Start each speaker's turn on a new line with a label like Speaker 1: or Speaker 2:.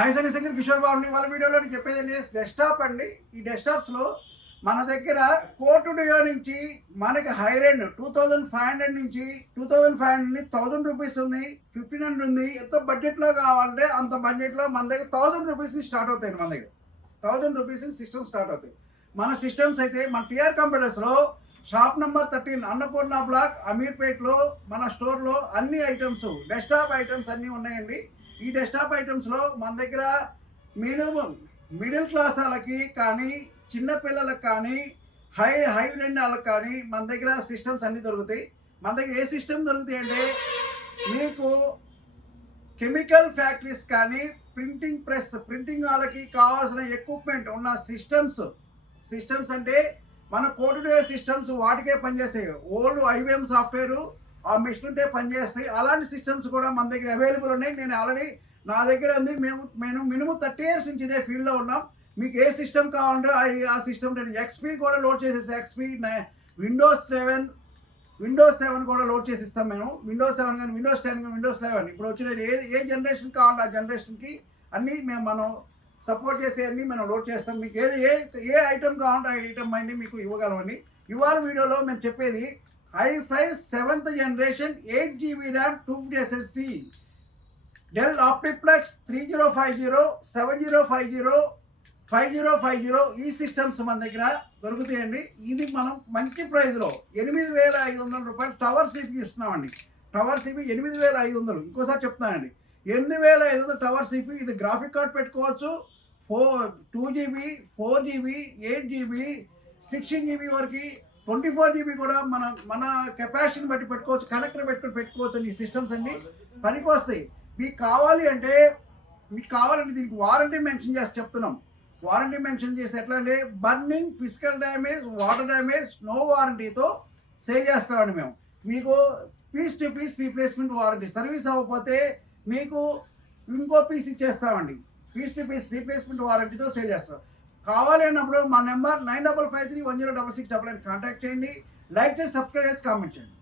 Speaker 1: Hi సని శంకర్ కిషోర్ బాబుని వాళ్ళ వీడియోలో నేను చెప్పేది ఏంటి? డెస్క్టాప్ అండి. ఈ డెస్క్టాప్స్లో మన దగ్గర కోర్టు డియో నుంచి మనకి high range two thousand five hundred నుంచి టూ థౌజండ్ ఫైవ్ హండ్రెడ్ నుంచి థౌజండ్ రూపీస్ ఉంది. ఫిఫ్టీన్ హండ్రెడ్ ఉంది. ఎంత బడ్జెట్లో కావాలంటే అంత బడ్జెట్లో మన దగ్గర థౌజండ్ రూపీస్ స్టార్ట్ అవుతాయి మన దగ్గర. థౌజండ్ రూపీస్ సిస్టమ్ స్టార్ట్ అవుతాయి. మన సిస్టమ్స్ అయితే మన TR కంప్యూటర్స్లో shop number thirteen Annapurna block అమీర్పేట్లో మన స్టోర్లో అన్ని ఐటమ్స్ డెస్క్టాప్ ఐటమ్స్ అన్నీ ఉన్నాయండి. ఈ డెస్క్టాప్ ఐటమ్స్లో మన దగ్గర మినిమం మిడిల్ క్లాస్ వాళ్ళకి కానీ చిన్నపిల్లలకు కానీ హై హై రెండ్ వాళ్ళకి కానీ మన దగ్గర సిస్టమ్స్ అన్నీ దొరుకుతాయి. మన దగ్గర ఏ సిస్టమ్ దొరుకుతాయి అంటే మీకు కెమికల్ ఫ్యాక్టరీస్ కానీ ప్రింటింగ్ ప్రెస్ ప్రింటింగ్ వాళ్ళకి కావాల్సిన ఎక్విప్మెంట్ ఉన్న సిస్టమ్స్ సిస్టమ్స్ అంటే మన కోటుడే సిస్టమ్స్ వాటికే పనిచేసేవి ఓల్డ్ ఐబిఎం సాఫ్ట్వేర్ ఆ మిషన్ ఉంటే పనిచేస్తాయి అలాంటి సిస్టమ్స్ కూడా మన దగ్గర అవైలబుల్ ఉన్నాయి. నేను ఆల్రెడీ నా దగ్గర ఉంది. మేము మేము మినిమం థర్టీ ఇయర్స్ నుంచి ఇదే ఫీల్డ్లో ఉన్నాం. మీకు ఏ సిస్టమ్ కావాలంటే ఆ- సిస్టమ్ నేను ఎక్స్పీ కూడా లోడ్ చేసేసి XP Windows seven Windows seven కూడా లోడ్ చేసి ఇస్తాం మేము. విండోస్ సెవెన్ కానీ విండోస్ టెన్ కానీ విండోస్ లెవెన్ ఇప్పుడు వచ్చిన ఏ ఏ జనరేషన్ కావాలంటే ఆ జనరేషన్కి అన్నీ మేము మనం సపోర్ట్ చేసే అన్నీ మనం లోడ్ చేస్తాం. మీకు ఏది ఏ ఏ ఐటమ్ కావాలంటే ఆ ఐటమ్ అన్ని మీకు ఇవ్వగలమండి ఇవాళ వీడియోలో మేము చెప్పేది i five seventh generation eight GB RAM two fifty SSD. Dell Optiplex three zero five zero seven zero five zero five zero five zero five systems మన దగ్గర దొరుకుతాయండి. ఇది మనం మంచి ప్రైస్లో ఎనిమిది వేల ఐదు వందల రూపాయలు టవర్ సిపి ఇస్తున్నామండి. టవర్ సిపి ఎనిమిది వేల ఐదు వందలు. ఇంకోసారి చెప్తున్నానండి. ఎనిమిది వేల ఐదు వందలు టవర్ సిపి ఇది గ్రాఫిక్ కార్డ్ పెట్టుకోవచ్చు. Four two GB four GB eight GB sixteen GB వరకు ట్వంటీ ఫోర్ జీబీ కూడా మన మన కెపాసిటీని బట్టి పెట్టుకోవచ్చు కనెక్టర్ పెట్టుకుని పెట్టుకోవచ్చు ఈ సిస్టమ్స్ అన్ని పనికి వస్తాయి. మీకు కావాలి అంటే మీకు కావాలంటే దీనికి వారంటీ మెన్షన్ చేసి చెప్తున్నాం. వారంటీ మెన్షన్ చేసి ఎట్లా అంటే burning physical damage water damage no వారంటీతో sale చేస్తామండి మేము. మీకు piece to piece replacement warranty service అవ్వకపోతే మీకు ఇంకో పీస్ ఇచ్చేస్తామండి. పీస్ టు పీస్ రీప్లేస్మెంట్ వారంటీతో సేల్ చేస్తాం. కావాలి అన్నప్పుడు మా number nine double five three one zero double six double nine contact చేయండి. లైక్ చేసి సబ్స్క్రైబ్ చేసి కామెంట్ చేయండి.